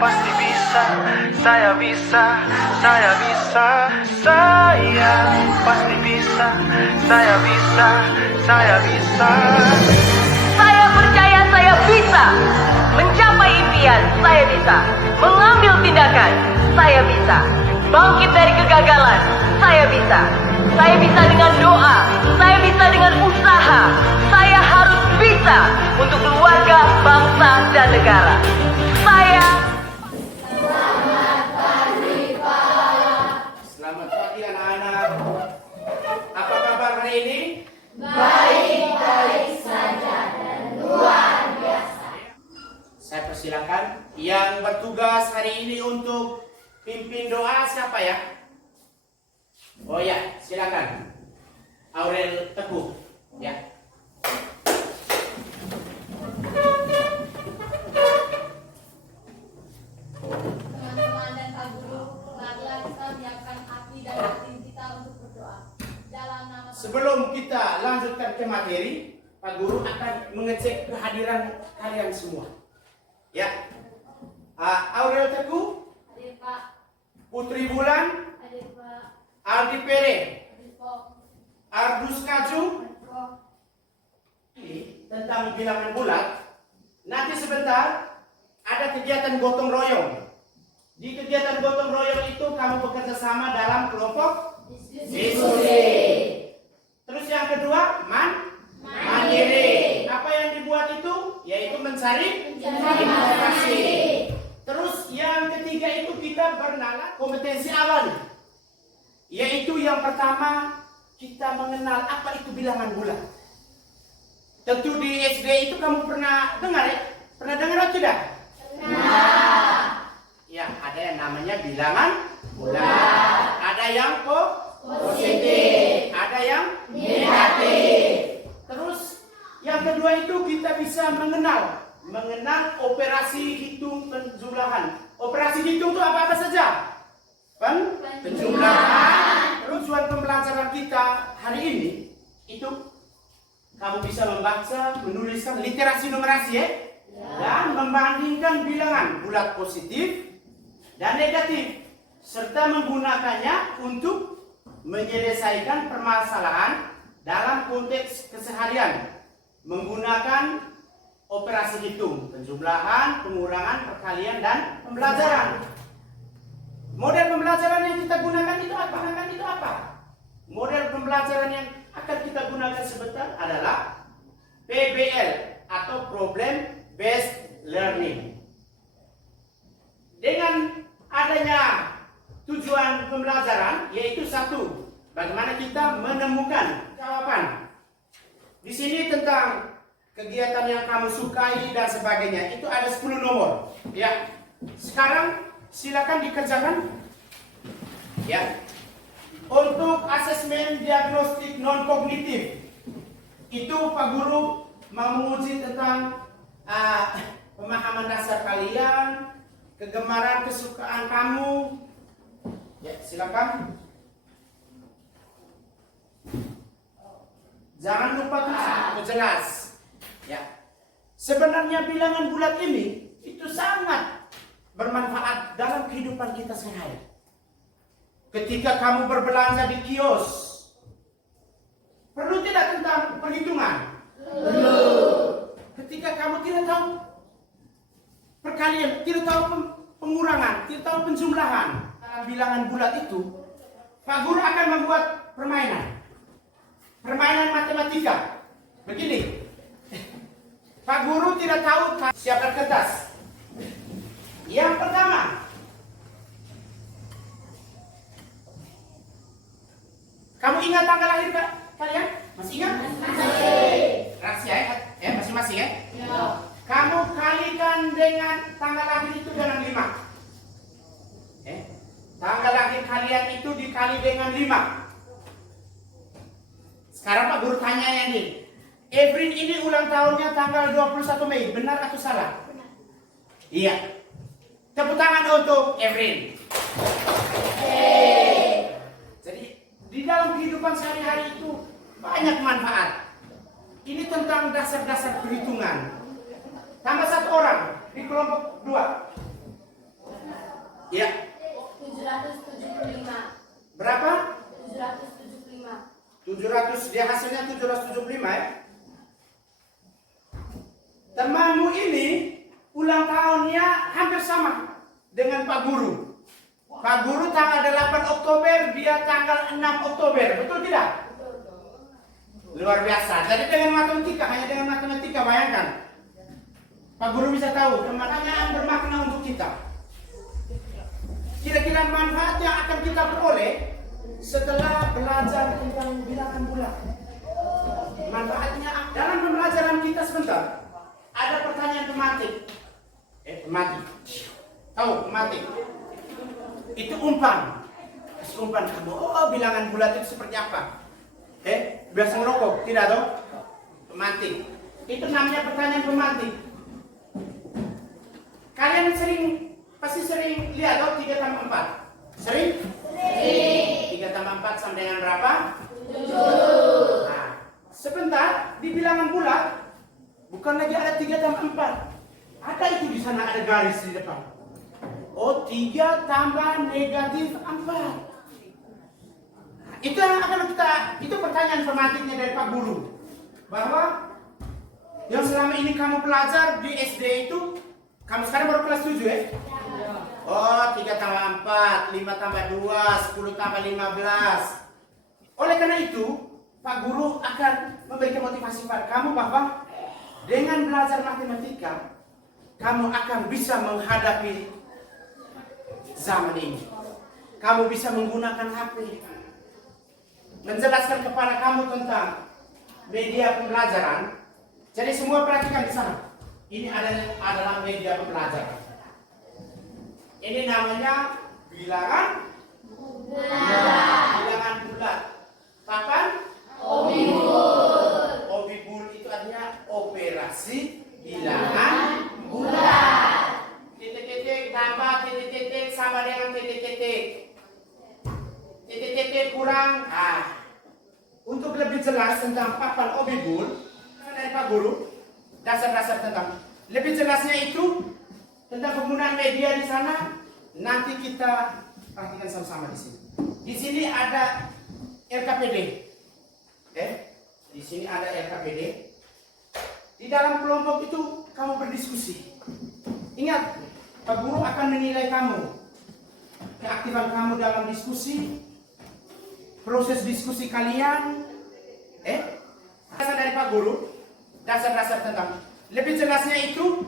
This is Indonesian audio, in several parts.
pasti bisa, saya bisa, saya bisa, saya pasti bisa, saya bisa, saya bisa. Saya percaya saya bisa mencapai impian, saya bisa mengambil tindakan, saya bisa bangkit dari kegagalan, saya bisa. Saya bisa dengan doa, saya bisa dengan usaha, saya harus bisa untuk keluarga, bangsa, dan negara. Saya... Selamat pagi anak-anak. Apa kabar hari ini? Baik-baik saja dan luar biasa. Saya persilakan yang bertugas hari ini untuk pimpin doa siapa ya? Oh ya, silakan. Aurel Teguh, ya. Teman-teman dan Pak Guru, marilah kita menyiapkan hati dan batin kita untuk berdoa. Dalam nama Sebelum kita lanjutkan ke materi, Pak Guru akan mengecek kehadiran kalian semua. Ya. Aurel Teguh, Hadir Pak, Putri Bulan, hadir Pak, Aldi Pere, hadir Pak, Ardus Kaju. hadir Pak. Ini tentang bilangan bulat. Nanti sebentar ada kegiatan gotong royong. Di kegiatan gotong royong itu kamu bekerja sama dalam kelompok diskusi. Terus yang kedua mandiri. Apa yang dibuat itu? Yaitu mencari informasi. Terus yang ketiga itu kita bernalar kompetensi awal. Yaitu yang pertama kita mengenal apa itu bilangan bulat. Tentu di SD itu kamu pernah dengar ya? Pernah dengar atau tidak? Pernah. Ya, ada yang namanya bilangan bulat. Ada yang positif, ada yang negatif. Terus yang kedua itu kita bisa mengenal operasi hitung penjumlahan. Operasi hitung itu apa saja? Penjumlahan. Tujuan pembelajaran kita hari ini itu kamu bisa membaca, menuliskan literasi numerasi ya, dan membandingkan bilangan bulat positif dan negatif, serta menggunakannya untuk menyelesaikan permasalahan dalam konteks keseharian menggunakan operasi hitung, penjumlahan, pengurangan, perkalian, dan pembelajaran. Model pembelajaran yang kita gunakan itu apa? Model pembelajaran yang akan kita gunakan sebentar adalah PBL atau Problem Based Learning. Dengan adanya tujuan pembelajaran yaitu satu, bagaimana kita menemukan jawaban. Di sini tentang kegiatan yang kamu sukai dan sebagainya itu ada 10 nomor. Ya. Sekarang silakan dikerjakan. Ya. Untuk asesmen diagnostik non kognitif itu Pak Guru mau menguji tentang pemahaman dasar kalian, kegemaran, kesukaan kamu. Ya, silakan. Jangan lupa tulis jelas. Ya. Sebenarnya bilangan bulat ini itu sangat bermanfaat dalam kehidupan kita sehari-hari. Ketika kamu berbelanja di kios, perlu tidak tentang perhitungan? Perlu. Ketika kamu tidak tahu perkalian, tidak tahu pengurangan, tidak tahu penjumlahan dalam bilangan bulat itu, Pak Guru akan membuat permainan matematika. Begini, Pak Guru tidak tahu, siapkan kertas. Yang pertama, kamu ingat tanggal lahir kalian? Masih ingat? Masih. Rahasia ya? Masing-masing ya? Ya. Kamu kalikan dengan tanggal lahir itu dengan 5. Tanggal lahir kalian itu dikali dengan 5. Sekarang Pak Guru tanya ya nih. Evrin ini ulang tahunnya tanggal 21 Mei, benar atau salah? Benar. Iya. Tepuk tangan untuk Evrin. Jadi di dalam kehidupan sehari-hari itu banyak manfaat. Ini tentang dasar-dasar perhitungan. Tambah 1 orang di kelompok 2. Ya. 775. Berapa? 775. 700, dia hasilnya 775 ya. Temanmu ini ulang tahunnya hampir sama dengan Pak Guru. Pak Guru tanggal 8 Oktober, dia tanggal 6 Oktober, betul tidak? Luar biasa. Jadi dengan matematika, hanya dengan matematika, bayangkan. Pak Guru bisa tahu temannya yang bermakna untuk kita. Kira-kira manfaat yang akan kita peroleh setelah belajar tentang bilangan bulat. Manfaatnya dalam pembelajaran kita sebentar. Ada pertanyaan tematik. Tematik. Tahu tematik? Itu umpan. Kasih umpan kamu. Oh, bilangan bulat itu seperti apa? Biasa ngerokok, tidak tahu? Tematik. Itu namanya pertanyaan tematik. Kalian pasti sering lihat toh 3 tambah 4. Sering? Sering. 3 tambah 4 sama dengan berapa? 7. Nah, sebentar di bilangan bulat bukan lagi ada 3 tambah 4. Ada itu di sana, ada garis di depan. Oh, 3 tambah negatif 4. Nah, itu yang akan itu pertanyaan informatiknya dari Pak Guru. Bahwa yang selama ini kamu belajar di SD itu, kamu sekarang baru kelas 7 ya? Oh, 3 tambah 4, 5 tambah 2, 10 tambah 15. Oleh karena itu, Pak Guru akan memberikan motivasi pada kamu bahwa dengan belajar matematika, kamu akan bisa menghadapi zaman ini. Kamu bisa menggunakan HP. Menjelaskan kepada kamu tentang media pembelajaran. Jadi semua perhatikan di sana. Ini adalah media pembelajaran. Ini namanya bilangan bulat. Bilangan bulat. Kapan? Obibul. Obibul itu artinya operasi bilangan bulat. Titik-titik tambah titik-titik sama dengan titik-titik. Titik-titik kurang. Untuk lebih jelas tentang papan obibul dari Pak Guru, dasar-dasar tentang lebih jelasnya itu tentang penggunaan media di sana, nanti kita perhatikan sama-sama di sini. Di sini ada RKPD. Di sini ada RKPD. Di dalam kelompok itu kamu berdiskusi. Ingat, Pak Guru akan menilai kamu. Keaktifan kamu dalam diskusi, proses diskusi kalian. Dasar dari Pak Guru, dasar-dasar tentang. Lebih jelasnya itu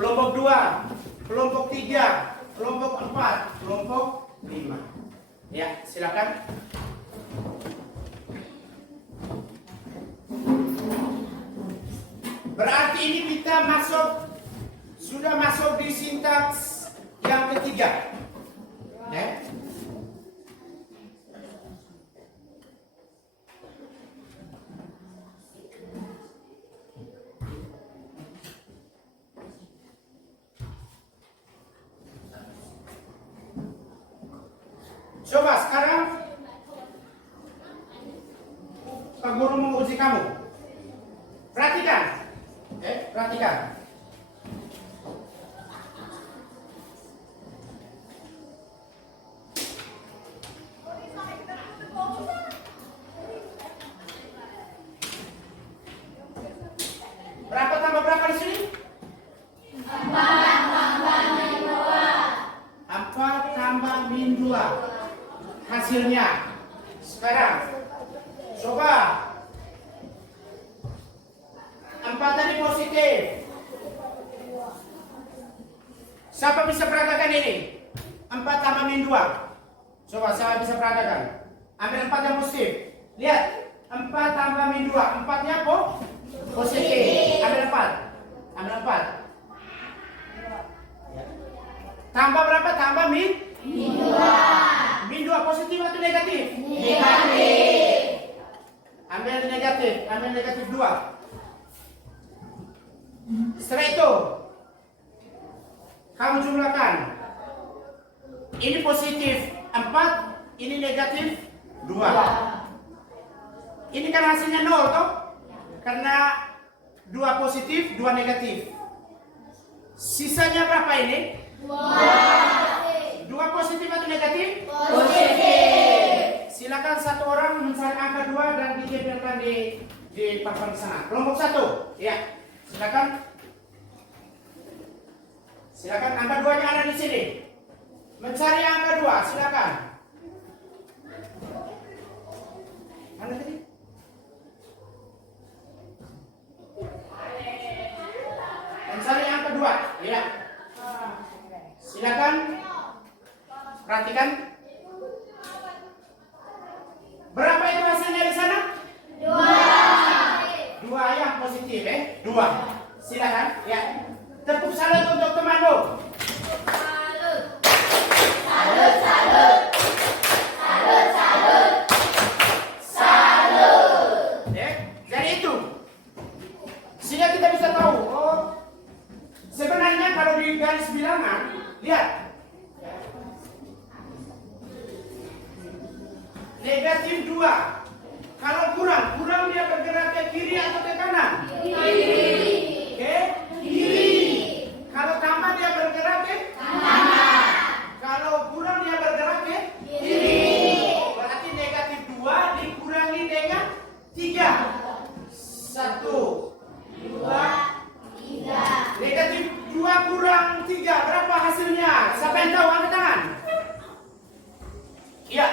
kelompok 2, kelompok 3, kelompok 4, kelompok 5. Ya, silakan. Berarti ini kita sudah masuk di sintaks yang ketiga. Coba sekarang Pak Guru mau uji kamu. Perhatikan. Perhatikan. Berapa tambah berapa di sini? 4 tambah min 2. Hasilnya sekarang coba 4 tadi positif. Siapa bisa peragakan ini? 4 tambah min 2. Coba siapa bisa peragakan? Ambil 4 yang positif. Lihat, 4 tambah min 2. 4-nya positif. Ambil 4. Ambil 4. Tambah berapa? Tambah min 2. Min 2 positif atau negatif? Negatif. Ambil negatif. Ambil negatif 2. Setelah itu kamu jumlahkan. Ini positif 4, ini negatif 2. Ini kan hasilnya 0 toh? Karena 2 positif, 2 negatif. Sisanya berapa ini? Dua positif atau negatif? Silakan satu orang mencari angka 2 dan ditempelkan di papan sana. Kelompok 1, ya, silakan. Silakan, angka 2-nya ada di sini. Mencari angka 2, silakan. Mana tadi? Mencari angka 2, ya. Silakan. Perhatikan. Berapa itu hasilnya di sana? 2 yang positif, 2. Silakan, ya. Tepuk salut untuk temanmu. Ya, jadi itu. Sehingga kita bisa tahu, oh, sebenarnya kalau di garis bilangan, lihat. Negatif 2. Kalau kurang dia bergerak ke kiri atau ke kanan? Ke kiri. Kalau tambah dia bergerak ke kanan. Kalau kurang dia bergerak ke kiri. Berarti negatif 2 dikurangi dengan 3. 1, 2, 3. Negatif 2 kurang 3. Berapa hasilnya? Siapa yang tahu? Angkat tangan. Iya.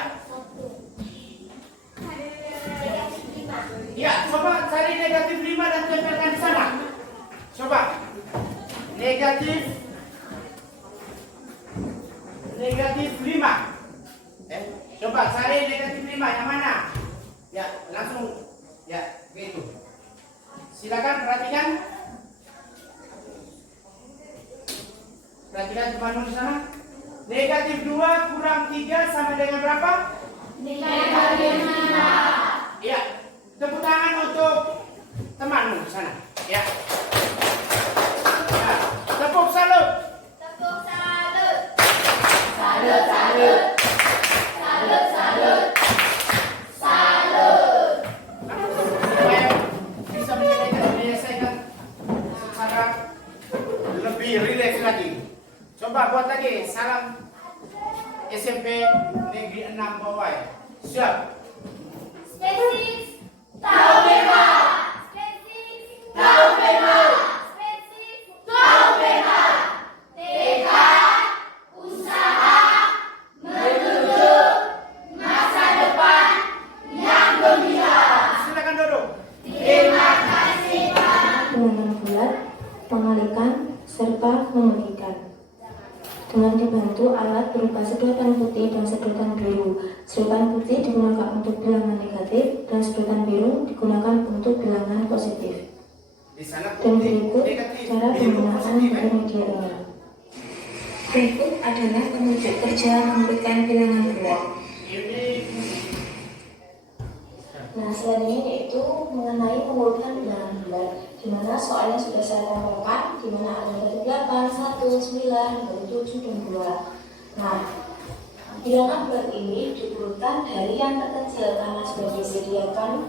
Ya, coba cari negatif 5 dan tempelkan di sana. Coba. Negatif 5. Coba cari negatif 5 yang mana? Ya, langsung. Ya, begitu. Silakan perhatikan. Perhatikan teman-teman di sana. Negatif 2 kurang 3 sama dengan berapa? Negatif 5. Ya. Tepuk tangan untuk temanmu di sana. Ya. Nah, tepuk salut. Supaya bisa menyelesaikan secara lebih rileks lagi. Coba buat lagi salam SMP Negeri 6 Bawai. Siap. Spesies tahu memang. Spesies tahu memang. Spesies tahu memang. Tekad usaha menuju masa depan yang gemilang. Silakan duduk. Terima kasih Pak. Dengan bulat, mengalihkan, serta memulihkan. Dengan dibantu alat berupa sedotan putih dan sedotan biru. Sedotan putih digunakan untuk bilangan negatif dan sedotan biru digunakan untuk bilangan positif. Di sana Dan putih, berikut negatif, cara biru, penggunaan positif, media ini. Berikut adalah penunjuk kerja memberikan bilangan bulat. Ini Nah, selanjutnya yaitu mengenai pengurutan bilangan bulat, di mana soalnya sudah saya tampilkan, di mana ada dari 8, 1, 9, dari 7, dan 2. Nah, bilangan bulat ini diurutkan dari yang terkecil karena sudah disediakan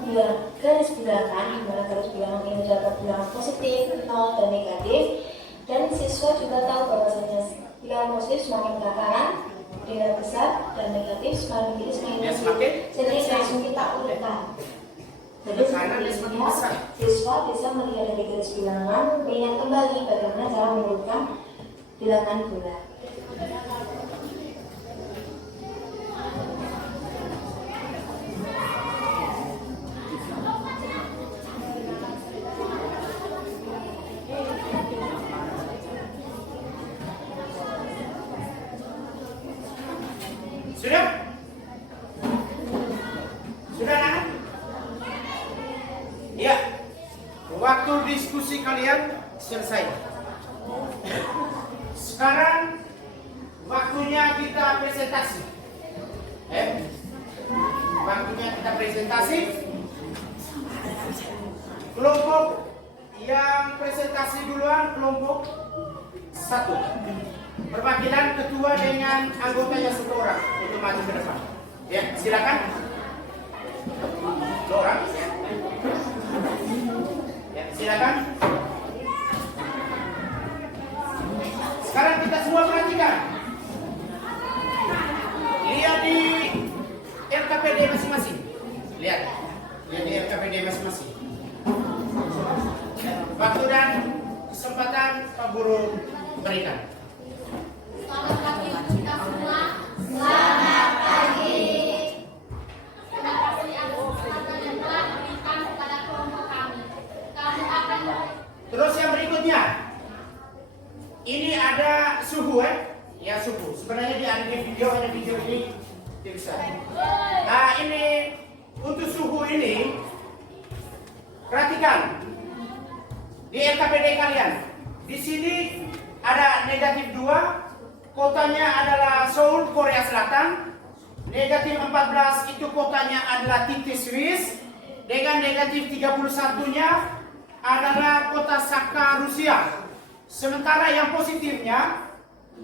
garis bilangan, di mana garis bilangan ini dapat bilangan positif, 0, dan negatif. Dan siswa juga tahu bahwasanya bilangan positif semakin ke kanan, bilangan besar, dan negatif semakin kiri, semakin Ya, kecil. semakin Jadi langsung kita urutkan. Jadi kanan dia semakin besar. siswa bisa melihat dari garis bilangan, mengingat kembali bagaimana cara mengurutkan bilangan bulat. sudah? Sudah anak? Ya. Waktu diskusi kalian selesai. Sekarang waktunya kita presentasi. Waktunya kita presentasi. Kelompok yang presentasi duluan kelompok 1. Perwakilan ketua dengan anggotanya 1 orang untuk maju ke depan. Ya, silakan. 2 orang. Ya, silakan. Sekarang kita semua perhatikan. Ya, di LKPD masing-masing. Waktu dan kesempatan Pak Guru berikan. Selamat pagi untuk kita semua. Selamat pagi. Terima kasih atas kesempatan yang telah diberikan kepada kelompok kami. Kami akan Terus yang berikutnya, ini ada suhu ya suhu. Sebenarnya di ada di video, hanya video ini bisa. Nah ini untuk suhu ini, perhatikan di LKPD kalian. Di sini ada negatif 2, kotanya adalah Seoul, Korea Selatan. Negatif 14 itu kotanya adalah Titi, Swiss. Dengan negatif 31-nya adalah kota Saka, Rusia. Sementara yang positifnya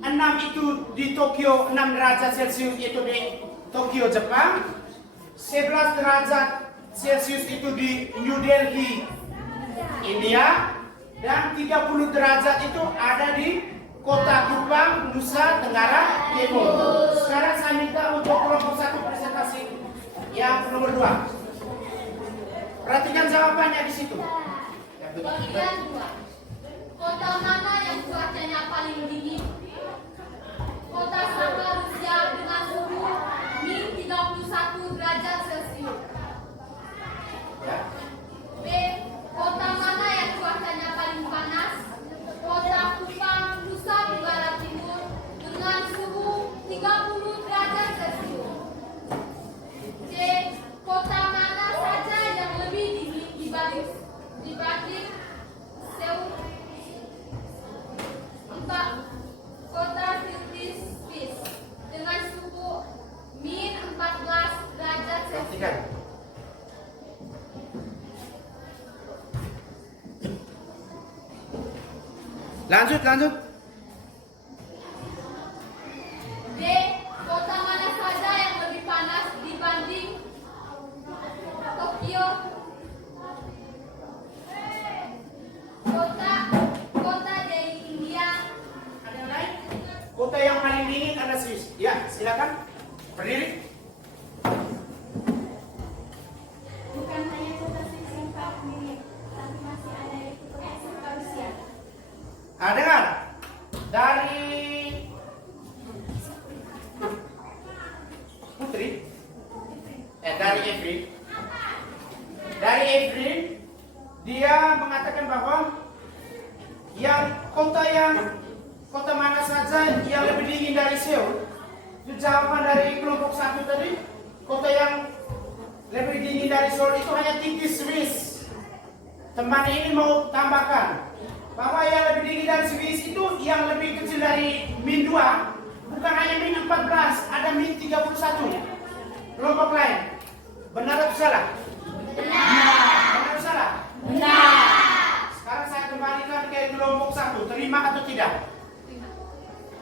6 itu di Tokyo, 6 derajat Celcius itu di Tokyo, Jepang. 11 derajat Celcius itu di New Delhi, India. Dan 30 derajat itu ada di kota Kupang, Nusa Tenggara Timur. Sekarang saya minta untuk kelompok 1 presentasi yang nomor 2. Perhatikan jawabannya di situ. bagian 2. Kota mana yang cuacanya paling dingin? Kota Saka, Rusia dengan suhu min 31 derajat Celcius. Ya. B. Kota mana yang cuacanya paling panas? Kota Kupang, Nusa Tenggara Timur dengan suhu 30 derajat Celcius. C. Kota mana saja yang lebih dingin dibanding Seoul? 4. Kota Tirtis dengan suhu min 14 derajat Celcius. Perhatikan. Lanjut. D. Kota mana saja yang lebih panas dibanding Tokyo? Kota dari India. Ada yang lain? Kota yang paling dingin adalah Swiss. Ya, silakan. Berdiri. Bukan hanya kota Swiss yang paling dingin, tapi masih ada yaitu kota Rusia. Dengar. Dari Putri. Dari Evry. Dari Evry, dia mengatakan bahwa kota mana saja yang lebih dingin dari Seoul. Itu jawaban dari kelompok 1 tadi. Kota yang lebih dingin dari Seoul itu hanya Titi, Swiss. Teman ini mau tambahkan bahwa yang lebih dingin dari Swiss itu yang lebih kecil dari min 2, bukan hanya min 14, ada min 31. Kelompok lain, benar atau salah? Benar atau salah? Benar. Sekarang saya kembalikan ke kelompok 1, terima atau tidak?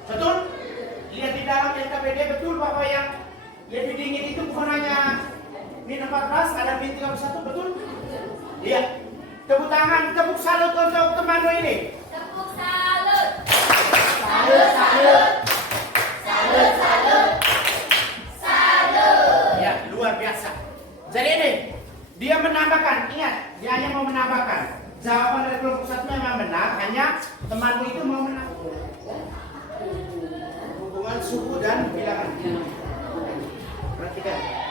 Betul? Lihat di dalam LKPD betul bahwa yang lebih dingin itu bukan hanya min 14, ada min 31, betul? Iya. Tepuk tangan, tepuk salut untuk teman ini. Tepuk salut. Ya, luar biasa. Jadi ini, dia menambahkan, ingat, dia hanya mau menambahkan. Jawaban dari kelompok 1 memang benar, hanya temanmu itu mau menambahkan. Hubungan suhu dan bilangan. Perhatikan.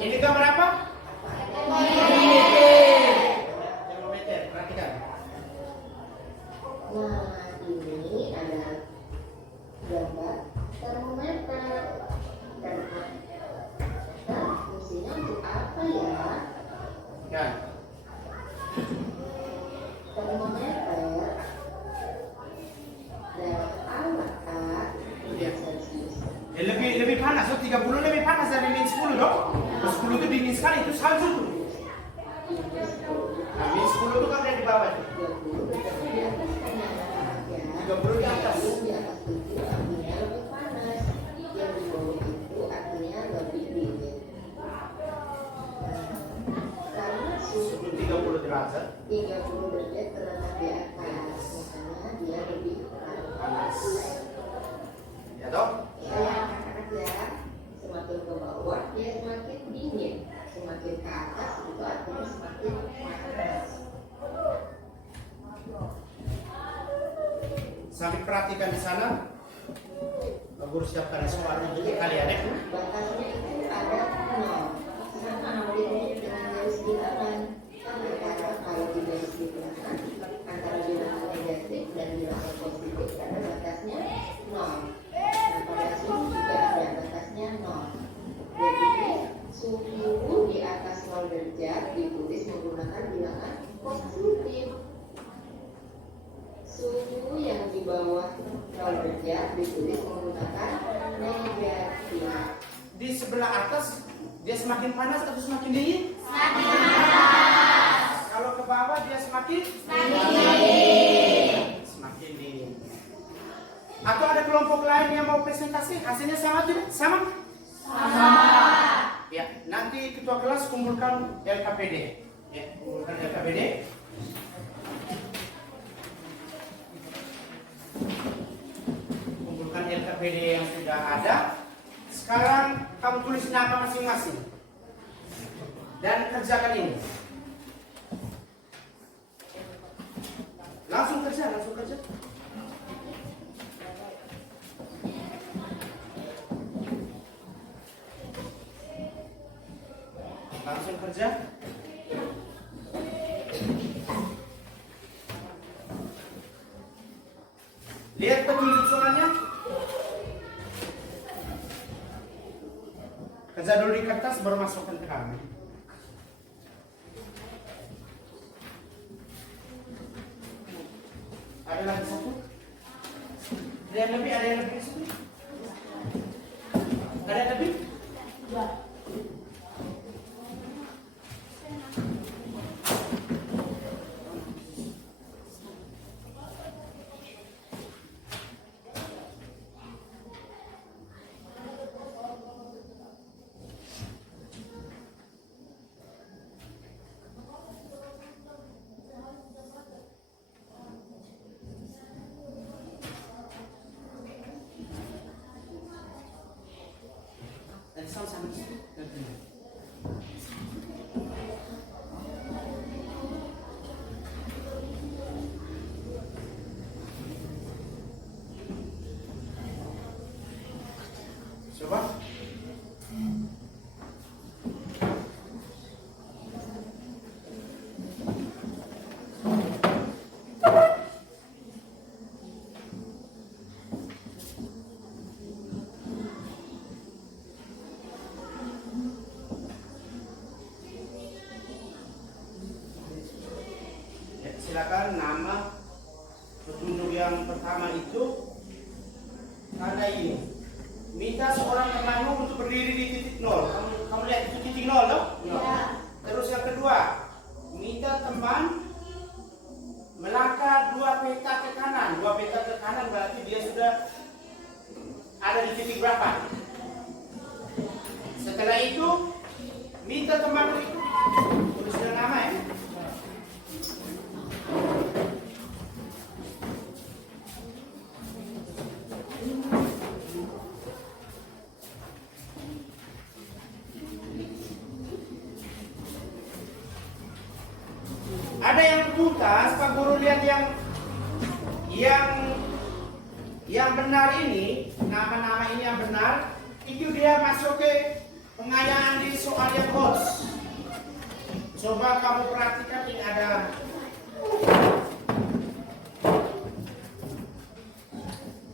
Ini gambar apa? Termometer. Perhatikan. Nah, ini adalah gambar termometer. Nah, fungsinya untuk apa ya? Ya. Termometer dalam alat Iya. Celcius. Lebih panas, 30 lebih panas dari min 10 dong. 10 itu dingin sekali, itu salju tuh. Nah, min 10 itu kan ada di bawah tuh. 30 di atas. Di atas itu artinya lebih panas. Yang di bawah itu artinya lebih dingin. Karena suhu 30 derajat 30 derajat terletak di atas, makanya dia lebih panas. panas. Ya dong? Saya perhatikan di sana. Guru siapkan soalnya untuk kalian ya. Batasnya itu ada 0. Nah, bedanya dengan garis bilangan. Antara kalau di garis bilangan antara bilangan negatif dan bilangan positif ada batasnya 0. Nah, pada sini juga ada batasnya 0. Jadi suhu di atas 0 derajat ditulis menggunakan bilangan positif. Suhu yang di bawah 0 derajat ditulis menggunakan negatif. Di sebelah atas dia semakin panas atau semakin dingin? Semakin panas. Kalau ke bawah dia semakin dingin. Semakin dingin. Atau ada kelompok lain yang mau presentasi, hasilnya sama tidak? Sama? Ya, nanti ketua kelas kumpulkan LKPD. Ya, kumpulkan LKPD. Kumpulkan LKPD yang sudah ada. Sekarang kamu tulis nama masing-masing dan kerjakan ini. Langsung kerja. Langsung kerja. Lihat petunjuk soalnya. Kerja dulu di kertas baru masukkan ke kami. Ada lagi satu? Ada yang lebih di sini? Ada yang lebih? Ya. Sama-sama. Coba. Silakan nama petunjuk yang pertama itu tanda ini. Minta seorang temanmu untuk berdiri di titik 0. Kamu lihat itu titik 0 loh? Ya. Terus yang kedua, minta teman melangkah 2 peta ke kanan. 2 peta ke kanan berarti dia sudah ada di titik berapa? Setelah itu, minta temanmu itu tuliskan nama ya. Ada yang buta, Pak Guru lihat yang benar ini, nama-nama ini yang benar, itu dia masuk ke pengayaan di soal yang hots. Coba kamu perhatikan ini ada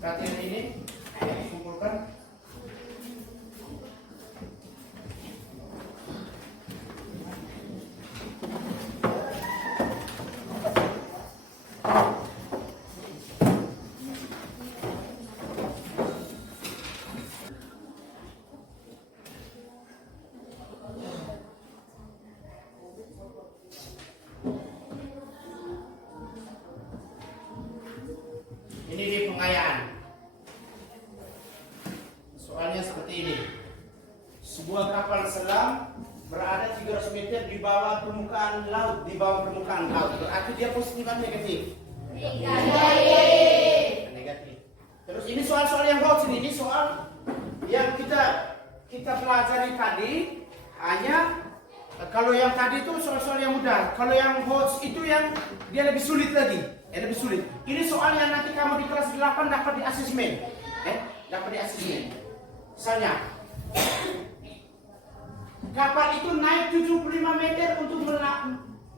perhatian ini, kumpulkan. Ini di pengayaan. Soalnya seperti ini. Sebuah kapal selam berada 300 meter di bawah permukaan laut, Berarti dia posisinya negatif. Negatif. Terus ini soal-soal yang hoax ini soal yang kita pelajari tadi. Hanya kalau yang tadi itu soal-soal yang mudah. Kalau yang hoax itu yang dia lebih sulit lagi. lebih sulit. Ini soal yang nanti kamu di kelas 8 dapat di asesmen. Dapat di asesmen. Misalnya, kapal itu naik 75 meter untuk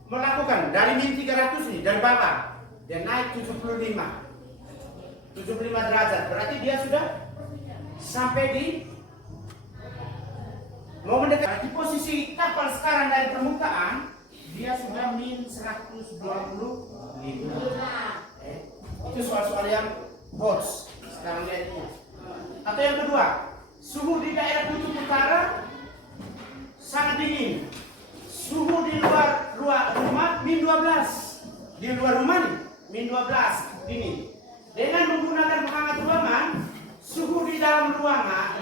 melakukan dari min 300 nih, dari bawah. Dia naik 75 derajat. Berarti dia sudah sampai di mau mendekat. Di posisi kapal sekarang dari permukaan, dia sudah min 125. Itu soal-soal yang bots sekarang lihatnya. Atau yang kedua, suhu di daerah kutub utara sangat dingin. Suhu di luar rumah min 12. Di luar rumah nih, min 12 dingin. Dengan menggunakan penghangat ruangan, suhu di dalam rumah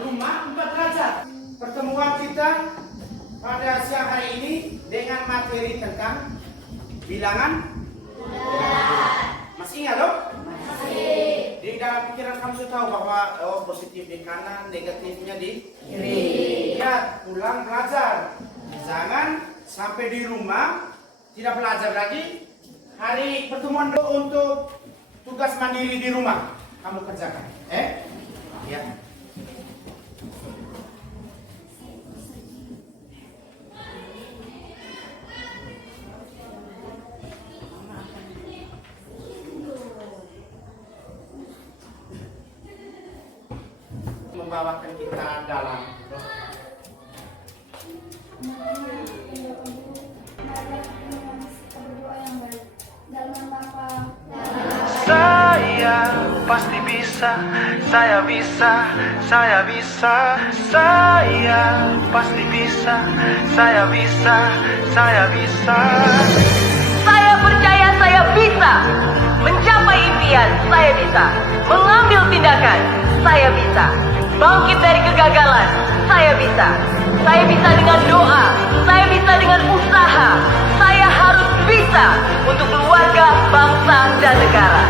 4 derajat. Pertemuan kita pada siang hari ini dengan materi tentang bilangan. Masih ingat dong? Masih. Di dalam pikiran kamu sudah tahu bahwa positif di kanan, negatifnya di kiri. Lihat, pulang belajar. Jangan sampai di rumah tidak belajar lagi. Hari pertemuan untuk tugas mandiri di rumah kamu kerjakan. Ya. Membawakan kita dalam Saya pasti bisa, saya bisa, saya bisa. Saya pasti bisa, saya bisa, saya bisa. Saya percaya saya bisa mencapai impian, saya bisa mengambil tindakan, saya bisa bangkit dari kegagalan, saya bisa. Saya bisa dengan doa, saya bisa dengan usaha. Saya harus bisa untuk keluarga, bangsa, dan negara.